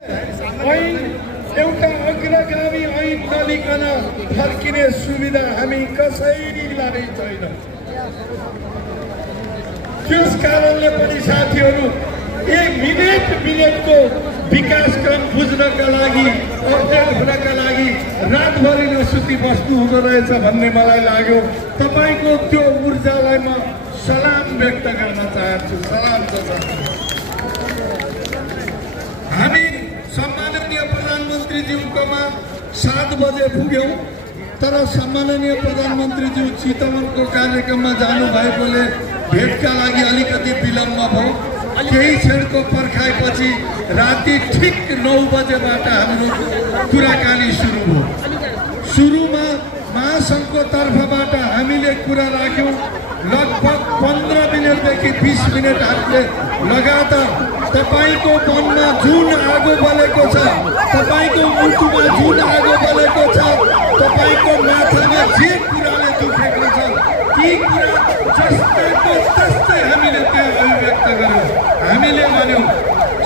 ऐन एउटा अग्रगामी ऐन नलिकन फर्किने सुविधा हामी कसैलाई छैन। त्यस कारणले पनि साथीहरू एक मिनेटको विकासक्रम बुझ्नका लागि अपडेट हुनका लागि रातभरि नसुती बस्नु हुँदो रहेछ भन्ने मलाई लाग्यो। तपाईको त्यो ऊर्जालाई म सलाम व्यक्त गर्न चाहन्छु। सलाम छ। हामी सम्माननीय प्रधानमन्त्रीज्यूकोमा 7 बजे पुग्यौं, तर सम्माननीय प्रधानमन्त्रीज्यू चितवनको कार्यक्रममा जानु भएकोले भेटका लागि अलिकति विलम्ब भयो। केही क्षणको पर्खाइपछि राति ठिक 9 बजेबाट हाम्रो कुराकानी सुरु भयो। सुरुमा महासङ्घको तर्फबाट हामीले कुरा राख्यौं। लगभग 15 मिनटदेखि 20 मिनट हामीले लगातार तपाईको मनमा जुन आगो बलेको छ, तपाईको मुटुमा जुन आगो बलेको छ, तपाईको माथामा जे कुराले दुखेको छ, ती कुरा जस्तैको तस्तै हामीले त्यहाँ अभिव्यक्त गर्यौं। हामीले भन्यौं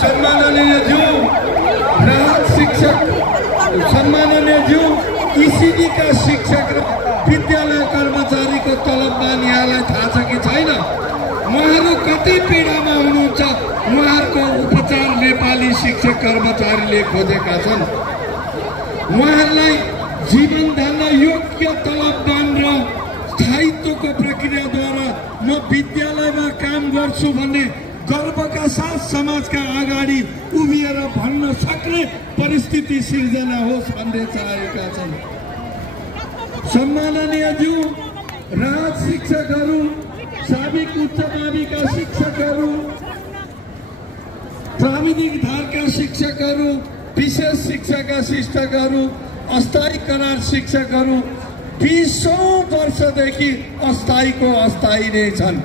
सम्माननीय ज्यू राहत शिक्षक, सम्माननीय ज्यू ईसीडी का शिक्षक र विद्यालय कर्मचारीको तलबमान यहाँलाई थाहा छ कि छैन? उहाँहरू कति पीडामा हुनुहुन्छ। उहाँहरूको उपचार नेपाली शिक्षक कर्मचारीले खोजेका छन्। उहाँहरूलाई जीवन धान्न योग्य तलबमान र स्थायित्वको प्रक्रियाद्वारा म विद्यालयमा काम गर्छु भन्ने गर्वका साथ समाजका अगाडि उभिएर भन्न सक्ने परिस्थिति सिर्जना होस् भन्ने चाहेका छन्। सम्माननीय ज्यू राहत शिक्षकहरू, साबिक उच्च माविका शिक्षकहरू, प्राविधिक धारका शिक्षकहरू, विशेष शिक्षाका शिक्षकहरू, अस्थायी करार शिक्षकहरू 20 वर्षदेखि अस्थायीको अस्थायी नै छन्।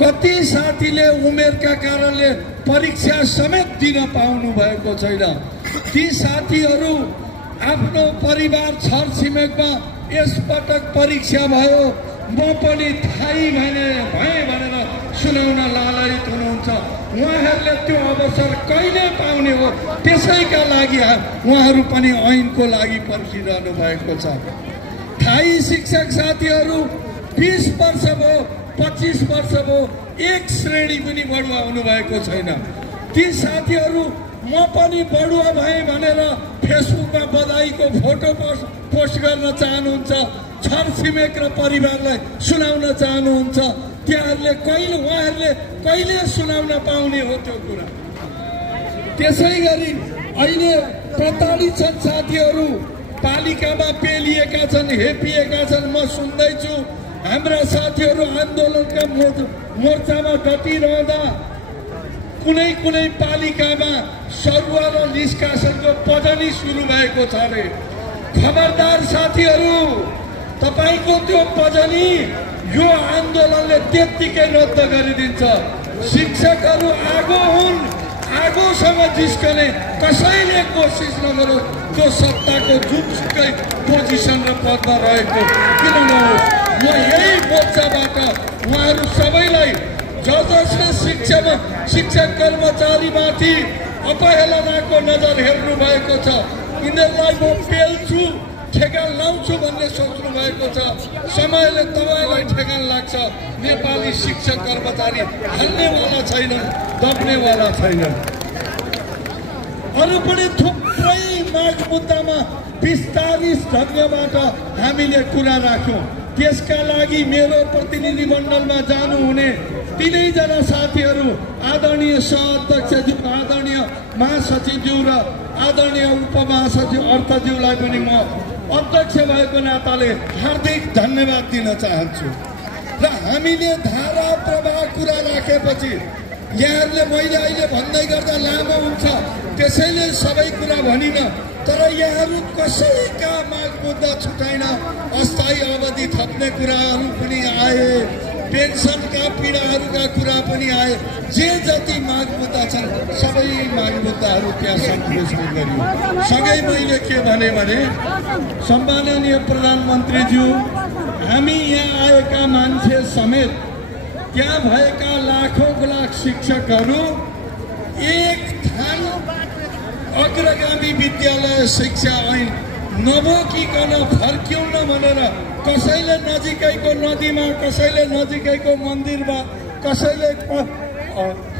कति साथीले उमेरका कारणले परीक्षा समेत दिन पाउनु भएको छैन। ती साथीहरू आफ्नो परिवार छरछिमेकमा यसपटक परीक्षा भयो, म पनि थाहै भए भनेर सुनाउन लालायित हुनुहुन्छ। उहाँहरूले त्यो अवसर कहिले पाउने हो, त्यसैका लागि उहाँहरू पनि ऐनको लागि पर्खिरहनु भएको छ। थाई शिक्षक साथीहरू 20 वर्ष भयो, 25 वर्ष भयो, एक श्रेणी पनि बढुवा हुनु भएको छैन। ती साथीहरू म पनि बढुवा भए भनेर फेसबुकमा बधाईको फोटो पोस्ट गर्न चाहनुहुन्छ, छरछिमेक र परिवारलाई सुनाउन चाहनुहुन्छ। उहाँहरूले कहिले सुनाउन पाउने हो त्यो कुरा? त्यसै गरी अहिले प्रताडित छन् साथीहरू, पालिकामा पेलिएका छन्, हेपिएका छन्। म सुन्दैछु हाम्रा साथीहरू आन्दोलनका मोर्चामा डटिरहँदा कुनै पालिकामा सरुवा र निष्कासनको पजनी सुरु भएको छ रे। खबरदार साथीहरू, तपाईको त्यो पजनी यो आन्दोलनले त्यत्तिकै रद्द गरिदिन्छ। शिक्षकहरू आगो हुन्, आगोसँग जिस्कने कसैले कोसिस नगरोस्। त्यो सत्ताको जुनसुकै पोजिसन र पदमा रहेको किन नहोस्। म यही मोर्चाबाट उहाँहरू सबैलाई जसले शिक्षक कर्मचारीमाथि अपहेलनाको नजर हेर्नु भएको छ, यिनीहरूलाई म पेल्छु, ठेगान लाउँछु भन्ने सोच्नु भएको छ। समयले तपाईलाई ठेगान लाग्छ। नेपाली शिक्षक कर्मचारी हल्नेवाला छैनन्, दब्नेवाला छैनन्। अरू पनि थुप्रै माग मुद्दामा विस्तारित ढङ्गबाट हामीले कुरा राख्यौं। त्यसका लागि मेरो प्रतिनिधि मण्डलमा जानुहुने 3जना साथीहरू, आदरणीय सहअध्यक्षज्यू, आदरणीय महासचिवज्यू र आदरणीय उपमहासचिव अर्थज्यूलाई पनि म अध्यक्ष भएको नाताले हार्दिक धन्यवाद दिन चाहन्छु। र हामीले धारा प्रवाह कुरा राखेपछि यहाँहरूले मैले अहिले भन्दै गर्दा लामो हुन्छ, त्यसैले सबै कुरा भनिन। तर यहाँहरू कसैका माग मुद्दा छुटाइन। अस्थायी अवधि थप्ने कुराहरू पनि आए, पेन्सनका पीडाहरूका कुरा पनि आए। जे जति माग मुद्दा छन् सबै माग मुद्दाहरू त्यहाँ सन्तुष्ट गरियो। सँगै मैले के भने सम्माननीय प्रधानमन्त्रीज्यू, हामी यहाँ आएका मान्छे समेत त्यहाँ भएका लाखौं लाख शिक्षकहरू एक थान अग्रगामी विद्यालय शिक्षा ऐन नबोकिकन फर्क्यौँ न भनेर कसैले नजिकैको नदीमा, कसैले नजिकैको मन्दिरमा, कसैले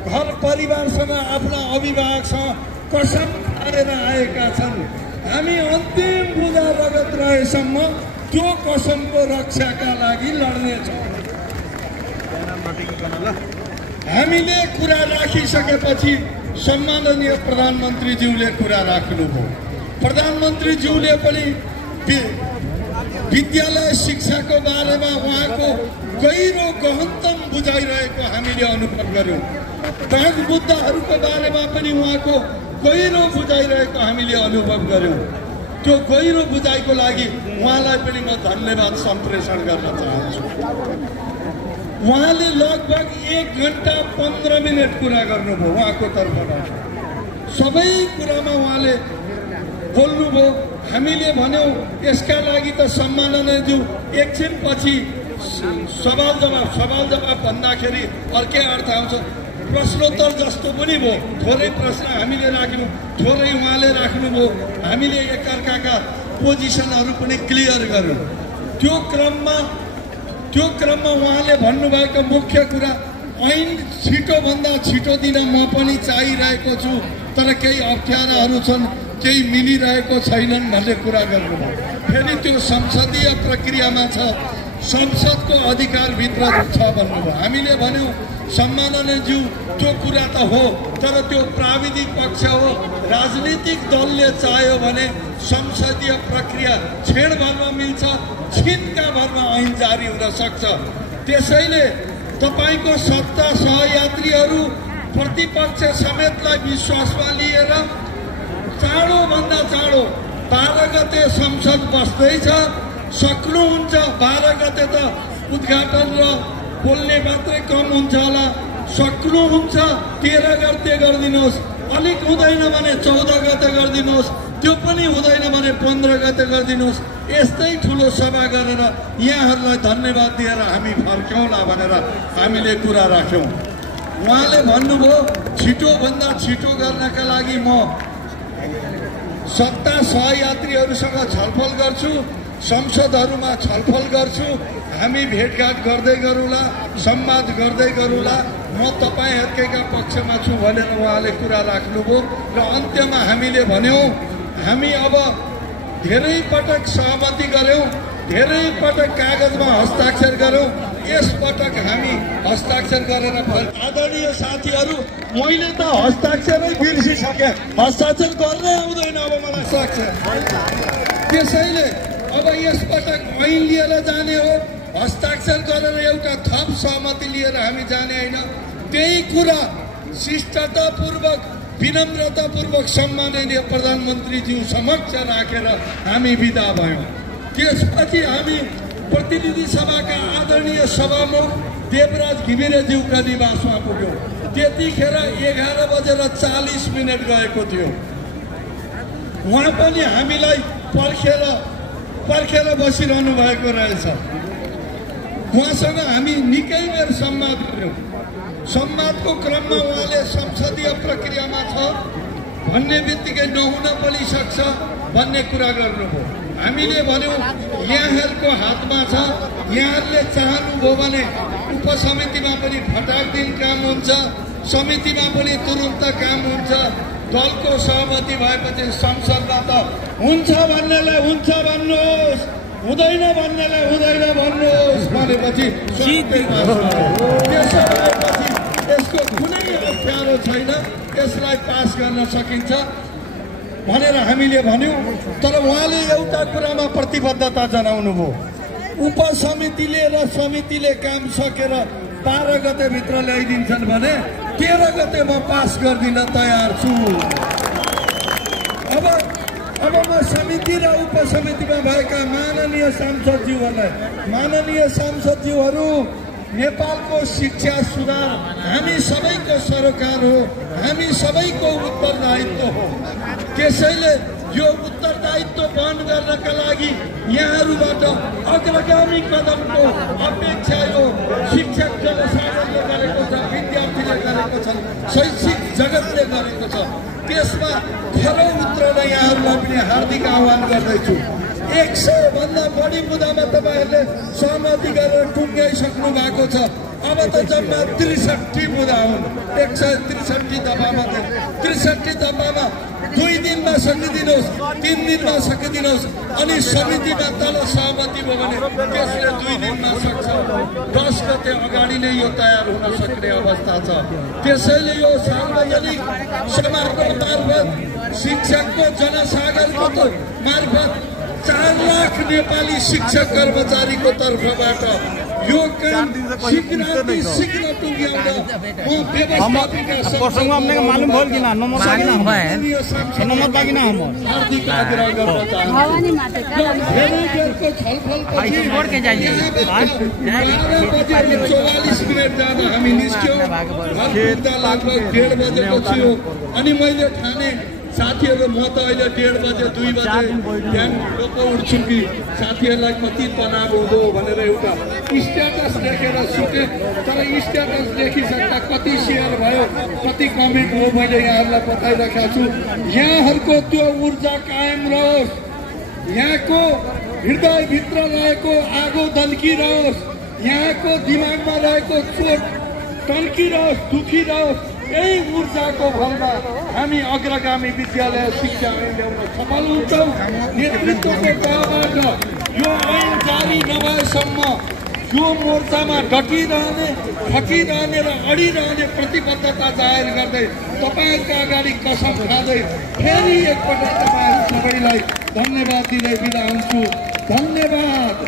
घर परिवारसँग आफ्ना अभिभावकसँग कसम खाएर आएका छन्। हामी अन्तिम बुँदा रगत रहेसम्म त्यो कसमको रक्षाका लागि लड्नेछौँ। हामीले कुरा राखिसकेपछि सम्माननीय प्रधानमन्त्रीज्यूले कुरा राख्नुभयो। प्रधानमन्त्रीज्यूले पनि विद्यालय शिक्षाको बारेमा उहाँको गहिरो गहनतम बुझाइरहेको हामीले अनुभव गर्यौँ। दाग मुद्दाहरूको बारेमा पनि उहाँको गहिरो बुझाइरहेको हामीले अनुभव गर्यौँ। त्यो गहिरो बुझाइको लागि उहाँलाई पनि म धन्यवाद सम्प्रेषण गर्न चाहन्छु। उहाँले लगभग 1 घण्टा 15 मिनट कुरा गर्नुभयो उहाँको तर्फबाट। सबै कुरामा उहाँले बोल्नुभयो। हामीले भन्यौँ यसका लागि त सम्माननीयज्यू एकछिनपछि सवाल जवाब भन्दाखेरि अर्कै अर्थ आउँछ। प्रश्नोत्तर जस्तो पनि भयो। थोरै प्रश्न हामीले राख्यौँ, थोरै उहाँले राख्नुभयो। हामीले एकअर्काका पोजिसनहरू पनि क्लियर गर्यौँ। त्यो क्रममा उहाँले भन्नुभएको मुख्य कुरा ऐन छिटोभन्दा छिटो दिन म पनि चाहिरहेको छु, तर केही अप्ठ्याराहरू छन्, केही मिलिरहेको छैनन् भन्ने कुरा गर्नुभयो। फेरि त्यो संसदीय प्रक्रियामा छ, संसदको अधिकारभित्र छ भन्नुभयो। हामीले भन्यौँ सम्माननीयज्यू त्यो कुरा त हो, तर त्यो प्राविधिक पक्ष हो। राजनीतिक दलले चाह्यो भने संसदीय प्रक्रिया क्षणभरमा मिल्छ, छिनका भरमा ऐन जारी हुन सक्छ। त्यसैले तपाईको सत्ता सहयात्रीहरू प्रतिपक्ष समेतलाई विश्वासमा लिएर चाँडोभन्दा चाँडो 12 गते संसद बस्दैछ, सक्नुहुन्छ। 12 गते त उद्घाटन र बोल्ने मात्रै कम हुन्छ होला, सक्नुहुन्छ 13 गते गरिदिनुहोस्। अलिक हुँदैन भने 14 गते गरिदिनुहोस्, त्यो पनि हुँदैन भने 15 गते गरिदिनुहोस्। यस्तै ठुलो सभा गरेर यहाँहरूलाई धन्यवाद दिएर हामी फर्क्यौँला भनेर हामीले कुरा राख्यौँ। उहाँले भन्नुभयो छिटोभन्दा छिटो गर्नका लागि म सत्ता सहयात्रीहरूसँग छलफल गर्छु, संसदहरूमा छलफल गर्छु, हामी भेटघाट गर्दै गरौँला, संवाद गर्दै गरौँला। म तपाईँहरूका पक्षमा छु भनेर उहाँले कुरा राख्नुभयो। र अन्त्यमा हामीले भन्यौँ हामी अब धेरै पटक सहमति गऱ्यौँ, धेरै पटक कागजमा हस्ताक्षर गऱ्यौँ। यसपटक हामी हस्ताक्षर गरेर आदरणीय साथीहरू, मैले त हस्ताक्षरै बिर्सिसकेँ, हस्ताक्षर गर्नै आउँदैन अब मलाई सक्छ। त्यसैले अब यसपटक ऐन लिएर जाने हो, हस्ताक्षर गरेर एउटा थप सहमति लिएर हामी जाने होइन। त्यही कुरा शिष्टतापूर्वक विनम्रतापूर्वक सम्माननीय प्रधानमन्त्रीज्यू समक्ष राखेर हामी बिदा भयौँ। त्यसपछि हामी प्रतिनिधि सभाका आदरणीय सभामुख देवराज घिमिरेज्यूका निवासमा पुग्यौँ। त्यतिखेर 11:40 गएको थियो। उहाँ पनि हामीलाई पर्खेर बसिरहनु भएको रहेछ। उहाँसँग हामी निकै बेर संवाद गऱ्यौँ। संवादको क्रममा उहाँले संसदीय प्रक्रियामा छ भन्ने बित्तिकै नहुन पनि सक्छ भन्ने कुरा गर्नुभयो। हामीले भन्यौँ यहाँहरूको हातमा छ, यहाँहरूले चाहनुभयो भने उपसमितिमा पनि फटाक दिन काम हुन्छ, समितिमा पनि तुरुन्त काम हुन्छ। दलको सहमति भएपछि संसदमा त हुन्छ भन्नेलाई हुन्छ भन्नुहोस्, हुँदैन भन्नेलाई हुँदैन भन्नुहोस् भनेपछि त्यसो भएपछि यसको कुनै अप्ठ्यारो छैन, यसलाई पास गर्न सकिन्छ भनेर हामीले भन्यौँ। तर उहाँले एउटा कुरामा प्रतिबद्धता जनाउनु भयो। उपसमितिले र समितिले काम सकेर 12 गतेभित्र ल्याइदिन्छन् भने 13 गते म पास गरिदिन तयार छु। अब म समिति र उपसमितिमा भएका माननीय सांसदज्यूहरू, नेपालको शिक्षा सुधार हामी सबैको सरोकार हो, हामी सबैको उत्तरदायित्व हो। त्यसैले यो उत्तरदायित्व वहन गर्नका लागि यहाँहरूबाट अग्रगामी कदमको अपेक्षा यो शिक्षक जनसाधारणले गरेको छ, विद्यार्थीले गरेको छन्, शैक्षिक जगतले गरेको छ। त्यसमा खरो उत्रन यहाँहरूलाई पनि हार्दिक आह्वान गर्दैछु। 100 भन्दा बढी मुद्दामा तपाईँहरूले सहमति गरेर टुङ्ग्याइसक्नु भएको छ। अब त जम्मा 63 मुद्दा हुन्। 163 दफामा 63 दफामा 2 दिनमा सकिदिनुहोस्, 3 दिनमा सकिदिनुहोस्, अनि समितिमा तल सहमति भयो भने त्यसले 2 दिनमा सक्छ। 10 गते अगाडि नै यो तयार हुन सक्ने अवस्था छ। त्यसैले यो सार्वजनिक सभाको मार्फत शिक्षकको जनसागरको मार्फत 4 लाख नेपाली शिक्षक कर्मचारीको तर्फबाट यो काम शीघ्र टुङ्ग्याउन म व्यवस्थापिका मालूम भयो कि नम्बर बाँकी न हार्दिक आग्रह गर्न चाहन्छु। धेरै बेरको छलफलपछि 12:44 जाँदा हामी निस्क्यौँ। लगभग 1:30 बजेपछि हो। अनि मैले ठाने साथीहरू म त अहिले 1:30 बजे 2 बजे बिहान लोक उठ्छु कि साथीहरूलाई कति तनाव हुँदो भनेर एउटा स्ट्याटस लेखेर सुटे। तर स्ट्याटस लेखिसक्दा कति सेयर भयो, कति कमेन्ट हो, मैले यहाँहरूलाई बताइरहेको छु। यहाँहरूको त्यो ऊर्जा कायम रहोस्, यहाँको हृदयभित्र रहेको आगो दल्किरहोस्, यहाँको दिमागमा रहेको चोट टन्किरहोस्, दुखिरहोस्। यही ऊर्जाको भरमा हामी अग्रगामी विद्यालय शिक्षा ऐन ल्याउन सफल हुन्छौँ। नेतृत्वको तहबाट यो ऐन जारी नभएसम्म यो मोर्चामा डटिरहने, थकिरहने र अडिरहने प्रतिबद्धता जाहेर गर्दै तपाईँहरूका अगाडि कसम खाँदै फेरि एकपल्ट तपाईँहरू सबैलाई धन्यवाद दिँदै बिदा हुन्छु। धन्यवाद।